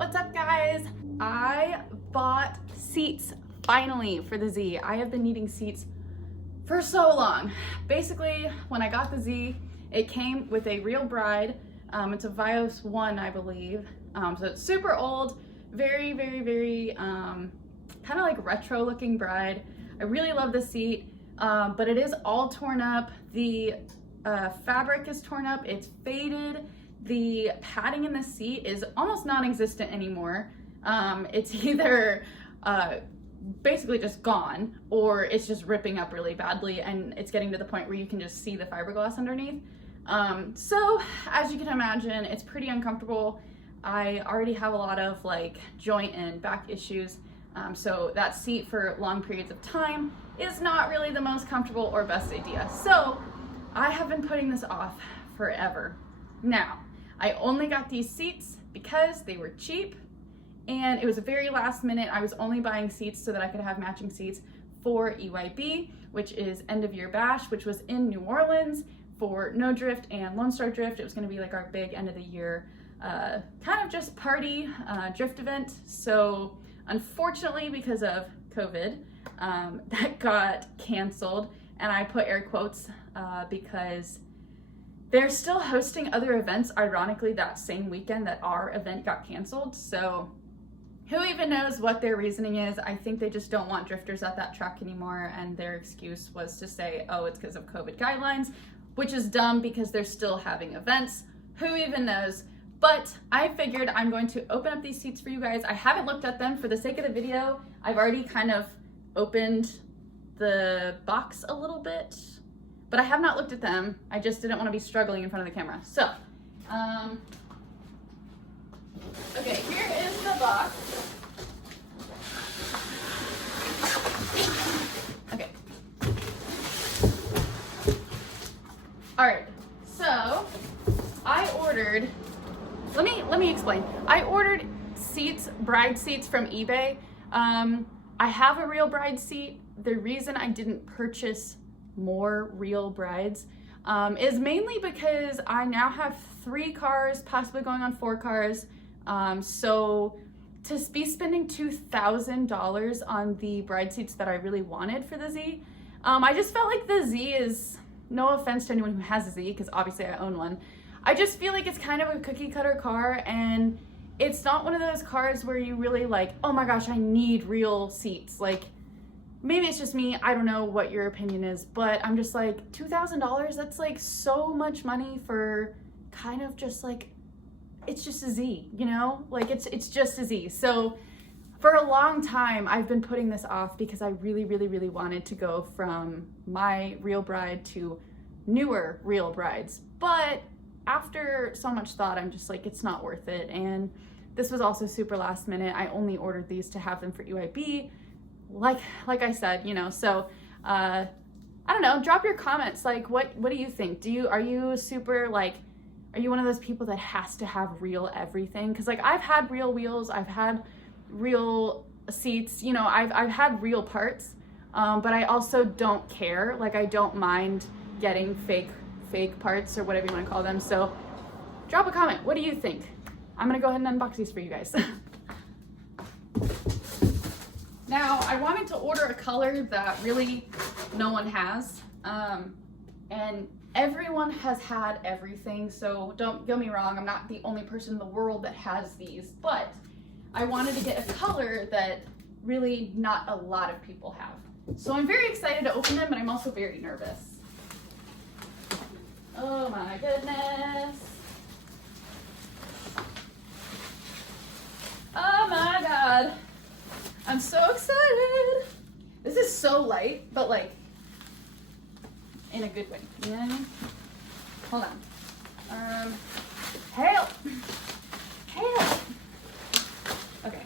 What's up, guys? I bought seats finally for the Z. I have been needing seats for so long. Basically, when I got the Z, it came with a real bride. It's a Vios 1, I believe. So it's super old, very kind of like retro looking bride. I really love the seat, but it is all torn up. The fabric is torn up, it's faded. The padding in the seat is almost non-existent anymore. It's either basically just gone, or it's just ripping up really badly, and it's getting to the point where you can just see the fiberglass underneath. So as you can imagine, it's pretty uncomfortable. I already have a lot of like joint and back issues, so that seat for long periods of time is not really the most comfortable or best idea. So I have been putting this off forever. Now, I only got these seats because they were cheap, and it was a very last minute. I was only buying seats so that I could have matching seats for EYB, which is End of Year Bash, which was in New Orleans for No Drift and Lone Star Drift. It was gonna be like our big end of the year, kind of just party drift event. So unfortunately, because of COVID, that got canceled, and I put air quotes because they're still hosting other events, ironically, that same weekend that our event got canceled. So who even knows what their reasoning is? I think they just don't want drifters at that track anymore, and their excuse was to say, oh, it's because of COVID guidelines, which is dumb because they're still having events. Who even knows? But I figured I'm going to open up these seats for you guys. I haven't looked at them for the sake of the video. I've already kind of opened the box a little bit, but I have not looked at them. I just didn't want to be struggling in front of the camera. So, okay, here is the box. Okay. All right, so I ordered, let me explain. I ordered seats, bride seats from eBay. I have a real bride seat. The reason I didn't purchase more real brides is mainly because I now have 3 cars, possibly going on 4 cars. So to be spending $2,000 on the bride seats that I really wanted for the Z, I just felt like the Z is, no offense to anyone who has a Z, because obviously I own one. I just feel like it's kind of a cookie cutter car, and it's not one of those cars where you really like, oh my gosh, I need real seats. Like, maybe it's just me, I don't know what your opinion is, but I'm just like, $2,000, that's like so much money for kind of just like, it's just a Z, you know? Like it's just a Z. So for a long time, I've been putting this off because I really wanted to go from my real bride to newer real brides. But after so much thought, I'm just like, it's not worth it. And this was also super last minute. I only ordered these to have them for EYB. Like I said, you know, so I don't know, drop your comments. Like, what do you think? Are you super like, are you one of those people that has to have real everything? Because like, I've had real wheels, I've had real seats, you know, I've had real parts, but I also don't care. Like, I don't mind getting fake parts or whatever you want to call them. So drop a comment. What do you think? I'm gonna go ahead and unbox these for you guys. Now, I wanted to order a color that really no one has, and everyone has had everything, so don't get me wrong, I'm not the only person in the world that has these, but I wanted to get a color that really not a lot of people have. So I'm very excited to open them, but I'm also very nervous. Oh my goodness. Oh my God. I'm so excited. This is so light, but like in a good way. You know what I mean? Hold on. Help! Help! Okay.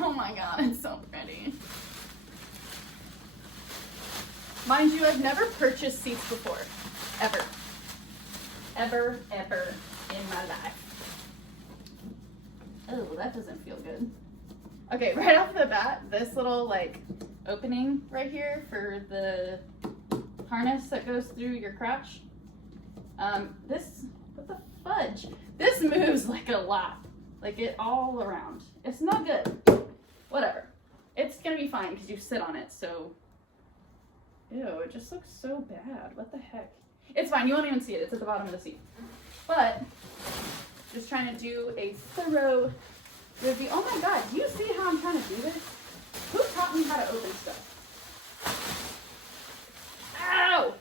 Oh my God, it's so pretty. Mind you, I've never purchased seats before. Ever in my life. Oh, that doesn't feel good. Okay, right off the bat, this little like opening right here for the harness that goes through your crotch What the fudge? This moves like a lot. Like it all around. It's not good. Whatever. It's gonna be fine because you sit on it, so. Ew, it just looks so bad. What the heck? It's fine, you won't even see it. It's at the bottom of the seat. But, just trying to do a thorough review. Oh my god, do you see how I'm trying to do this? Who taught me how to open stuff? Ow!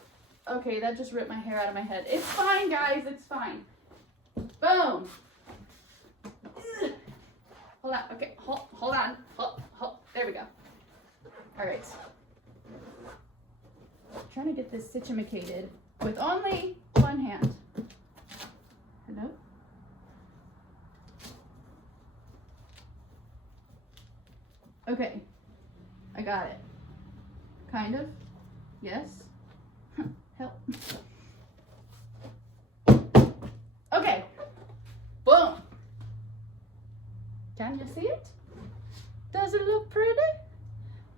Okay, that just ripped my hair out of my head. It's fine, guys, it's fine. Boom! Hold on, okay, hold on. Hold. There we go. Alright. Trying to get this stitch-imacated with only one hand. Hello? Okay, I got it. Kind of. Yes. Help. Okay. Boom. Can you see it? Does it look pretty?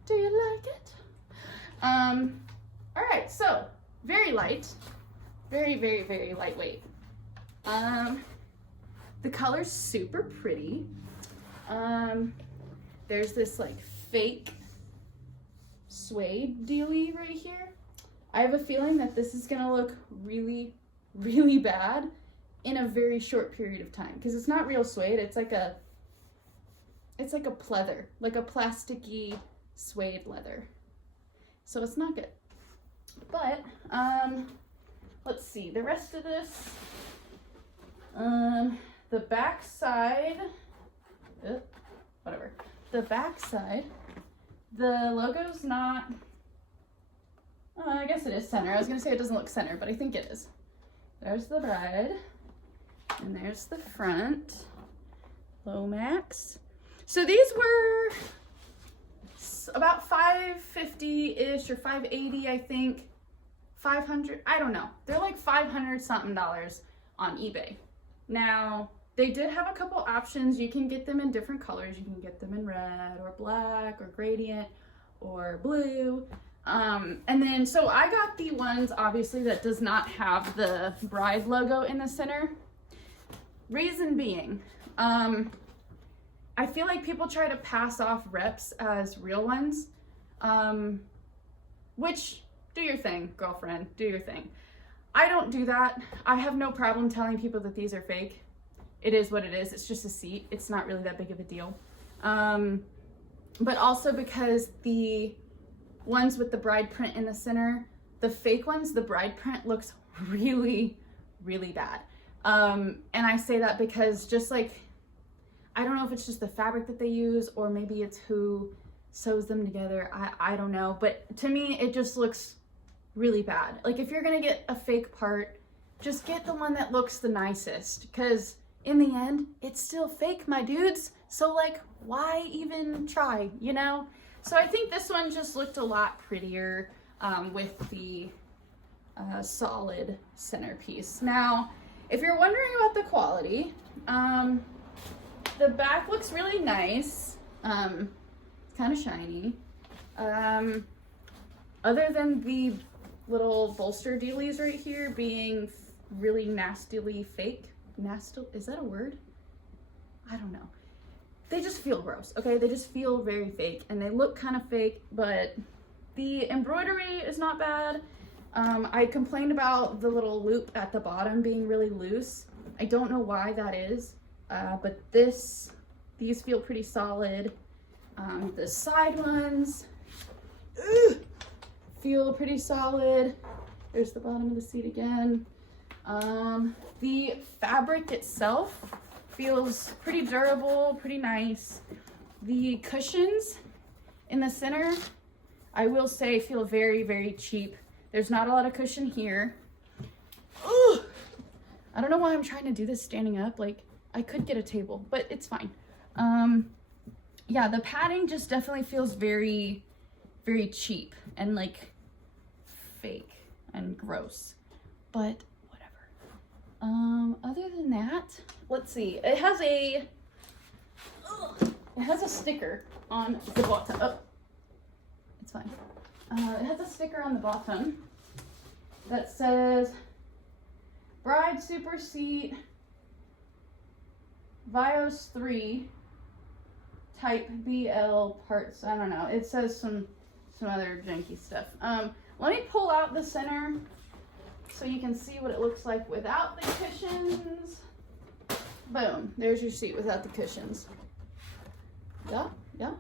Do you like it? All right, so very light, very, very, very lightweight. The color's super pretty. There's this like fake suede dealie right here. I have a feeling that this is gonna look really, really bad in a very short period of time because it's not real suede. It's like a pleather, like a plasticky suede leather. So it's not good. But let's see the rest of this. The back side, whatever. The back side, the logo's not. I guess it is center. I was gonna say it doesn't look center, but I think it is. There's the bride, and there's the front. Lomax. So these were about $550-ish or $580, I think. 500, I don't know. They're like $500 something on eBay. Now, they did have a couple options. You can get them in different colors. You can get them in red or black or gradient or blue. And then, so I got the ones, obviously, that does not have the bride logo in the center. Reason being, I feel like people try to pass off reps as real ones, which, do your thing, girlfriend, do your thing. I don't do that. I have no problem telling people that these are fake. It is what it is. It's just a seat. It's not really that big of a deal. But also because the ones with the bride print in the center, the fake ones, the bride print looks really, really bad. And I say that because just like, I don't know if it's just the fabric that they use or maybe it's who sews them together. I don't know. But to me, it just looks really bad. Like if you're gonna get a fake part, just get the one that looks the nicest, because in the end, it's still fake, my dudes. So like, why even try, you know? So I think this one just looked a lot prettier with the solid centerpiece. Now, if you're wondering about the quality, the back looks really nice. It's kind of shiny. Other than the little bolster dealies right here being really nastily fake. Is that a word? I don't know. They just feel gross, okay? They just feel very fake and they look kind of fake, but the embroidery is not bad. I complained about the little loop at the bottom being really loose. I don't know why that is, but these feel pretty solid. The side ones feel pretty solid. There's the bottom of the seat again. The fabric itself feels pretty durable, pretty nice. The cushions in the center, I will say, feel very, very cheap. There's not a lot of cushion here. Ugh. I don't know why I'm trying to do this standing up. Like, I could get a table, but it's fine. Yeah, the padding just definitely feels very, very cheap and like fake and gross, but whatever. Other than that, let's see. It has a sticker on the bottom. Oh, it's fine. It has a sticker on the bottom that says Bride Super Seat, Vios 3, Type BL parts. I don't know. It says some other janky stuff. Let me pull out the center so you can see what it looks like without the cushions. Boom. There's your seat without the cushions. Yeah, yeah.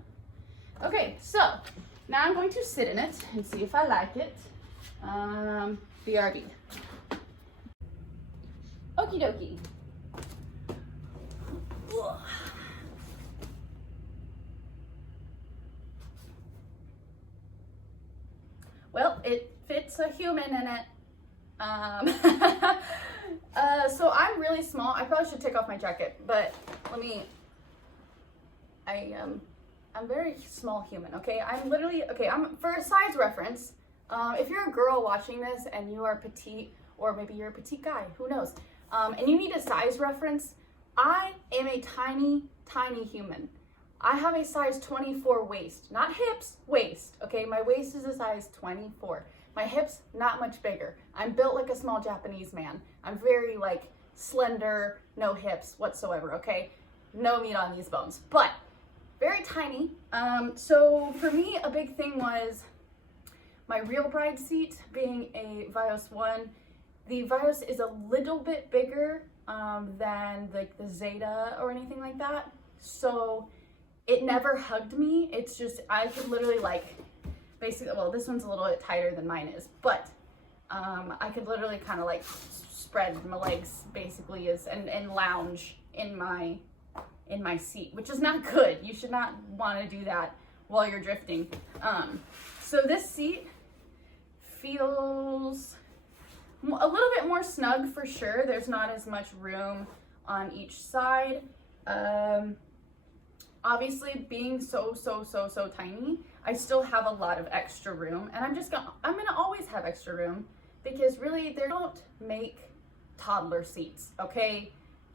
Okay, so now I'm going to sit in it and see if I like it. BRB. Okie dokie. Well, it fits a human in it. So I'm really small. I probably should take off my jacket, but I'm very small human, okay? I'm for a size reference. If you're a girl watching this and you are petite, or maybe you're a petite guy, who knows? And you need a size reference, I am a tiny, tiny human. I have a size 24 waist, not hips, waist, okay? My waist is a size 24. My hips, not much bigger. I'm built like a small Japanese man. I'm very like slender, no hips whatsoever, okay? No meat on these bones, but very tiny. So for me, a big thing was my real bride seat being a Vios 1. The Vios is a little bit bigger than like the Zeta or anything like that. So it never hugged me. It's just, I could literally like, basically, well, this one's a little bit tighter than mine is, but I could literally kind of like spread my legs basically and lounge in my seat, which is not good. You should not want to do that while you're drifting. So this seat feels a little bit more snug for sure. There's not as much room on each side. Obviously being so tiny, I still have a lot of extra room, and I'm gonna always have extra room because really they don't make toddler seats, okay?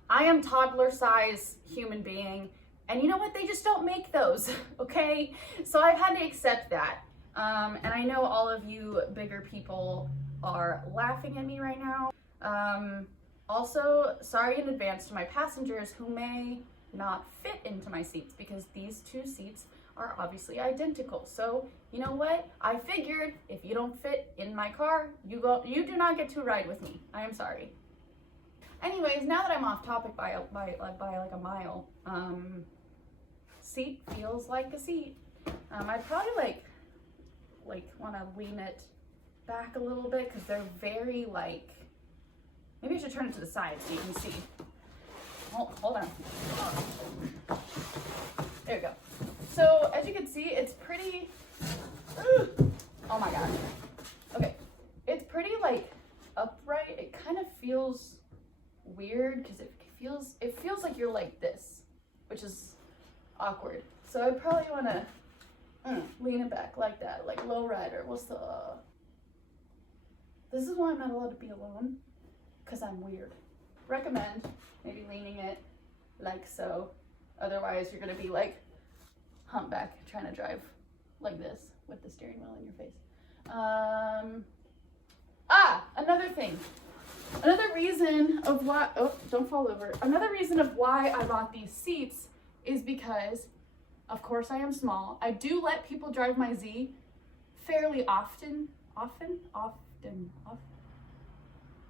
I am toddler size human being, and you know what? They just don't make those, okay? So I've had to accept that. And I know all of you bigger people are laughing at me right now. Also, sorry in advance to my passengers who may not fit into my seats because these two seats are obviously identical. So you know what? I figured if you don't fit in my car, you do not get to ride with me. I am sorry. Anyways, now that I'm off topic by like a mile, seat feels like a seat. I'd probably like want to lean it back a little bit because they're very like, maybe I should turn it to the side so you can see. Hold on. There we go. So as you can see, it's pretty, oh my God. Okay, it's pretty like upright. It kind of feels weird because it feels like you're like this, which is awkward. So I probably want to lean it back like that, like low rider. This is why I'm not allowed to be alone, because I'm weird. Recommend maybe leaning it like so. Otherwise you're gonna be like humpback trying to drive like this with the steering wheel in your face. Another thing. Another reason of why, oh, don't fall over. Another reason of why I bought these seats is because, of course I am small. I do let people drive my Z fairly often.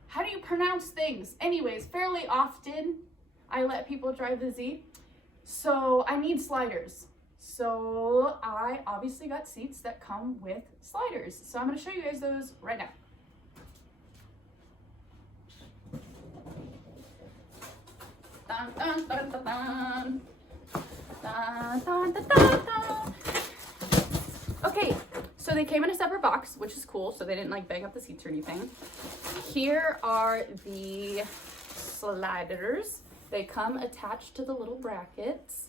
How do you pronounce things? Anyways, fairly often I let people drive the Z. So I need sliders. So I obviously got seats that come with sliders. So I'm gonna show you guys those right now. Dun, dun, dun, dun, dun. Dun, dun, dun, dun, dun. Okay, so they came in a separate box, which is cool, so they didn't like bag up the seats or anything. Here are the sliders. They come attached to the little brackets,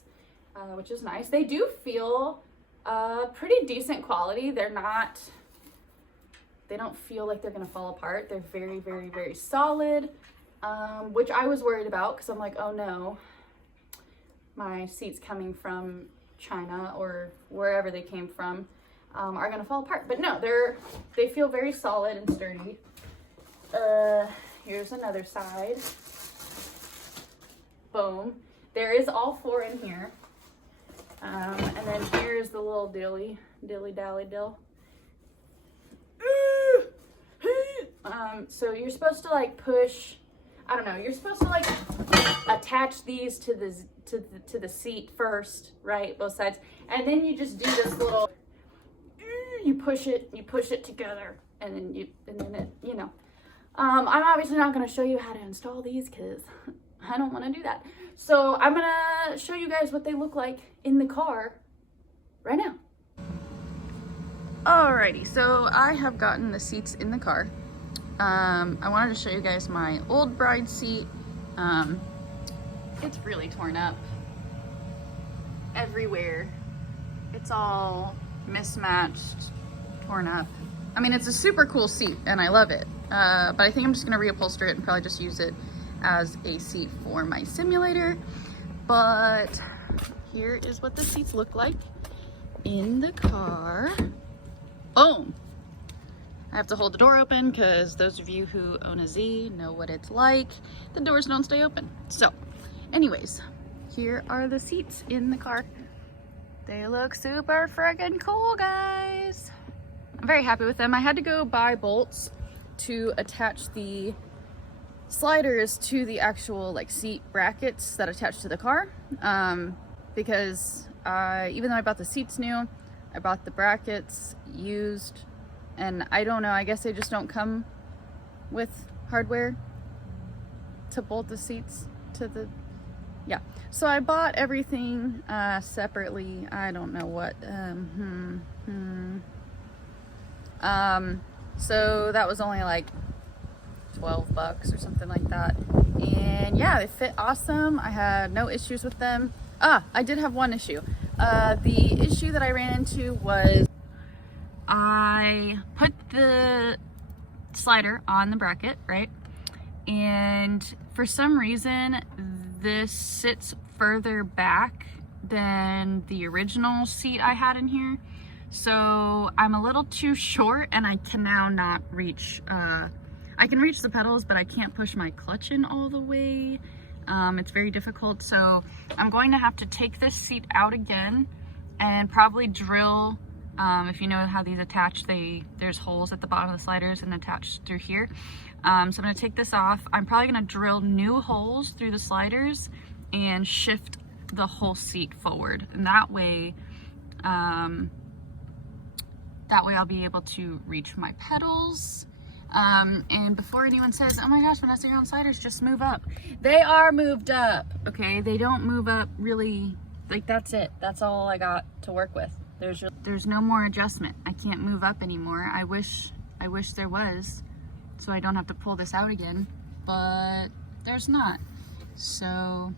which is nice. They do feel pretty decent quality. They don't feel like they're gonna fall apart. They're very, very, very solid, which I was worried about because I'm like, oh no, my seats coming from China or wherever they came from are gonna fall apart. But no, they feel very solid and sturdy. Here's another side. Boom. There is all 4 in here. And then here's the little dilly dally dill. So you're supposed to like push, I don't know, you're supposed to like attach these to the seat first, right? Both sides. And then you just do this little, you push it together, and then it, you know. I'm obviously not going to show you how to install these because I don't want to do that. So I'm going to show you guys what they look like in the car right now. Alrighty, so I have gotten the seats in the car. I wanted to show you guys my old bride seat. It's really torn up everywhere. It's all mismatched, torn up. I mean, it's a super cool seat and I love it. But I think I'm just gonna reupholster it and probably just use it as a seat for my simulator. But here is what the seats look like in the car. Boom! I have to hold the door open because those of you who own a Z know what it's like. The doors don't stay open. So, anyways, here are the seats in the car. They look super friggin' cool, guys. I'm very happy with them. I had to go buy bolts to attach the sliders to the actual like seat brackets that attach to the car. Because even though I bought the seats new, I bought the brackets used, and I don't know, I guess they just don't come with hardware to bolt the seats to the, yeah. So I bought everything separately. I don't know what, so that was only like 12 bucks or something like that. And yeah, they fit awesome. I had no issues with them. I did have one issue. The issue that I ran into was I put the slider on the bracket, right? And for some reason, this sits further back than the original seat I had in here. So I'm a little too short and I can now not reach, I can reach the pedals, but I can't push my clutch in all the way. It's very difficult. So I'm going to have to take this seat out again and probably drill, if you know how these attach, there's holes at the bottom of the sliders and attached through here. So I'm gonna take this off. I'm probably gonna drill new holes through the sliders and shift the whole seat forward. And that way I'll be able to reach my pedals. And before anyone says, oh my gosh, Vanessa, you're on sliders, just move up. They are moved up, okay? They don't move up really, like that's it. That's all I got to work with. There's no more adjustment. I can't move up anymore. I wish there was, so I don't have to pull this out again, but there's not. So,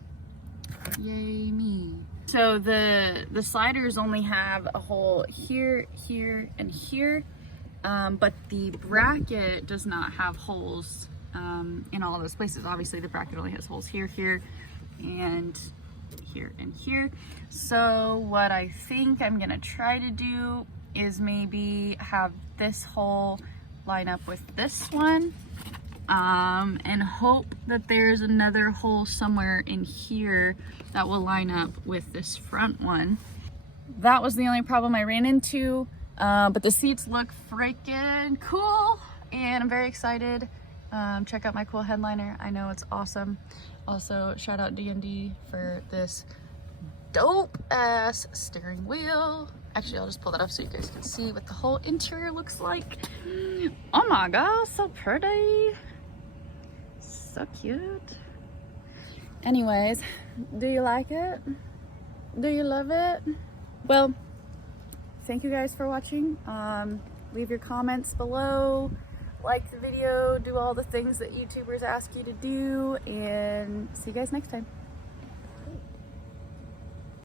yay me. So the sliders only have a hole here, here, and here. But the bracket does not have holes in all of those places. Obviously the bracket only has holes here, here, and here, and here. So what I think I'm gonna try to do is maybe have this hole line up with this one, and hope that there's another hole somewhere in here that will line up with this front one. That was the only problem I ran into. But the seats look freaking cool and I'm very excited. Check out my cool headliner. I know it's awesome. Also, shout out D&D for this dope ass steering wheel. Actually, I'll just pull that up so you guys can see what the whole interior looks like. Oh my god, so pretty. So cute. Anyways, do you like it? Do you love it? Well, thank you guys for watching. Leave your comments below, like the video, do all the things that YouTubers ask you to do, and see you guys next time.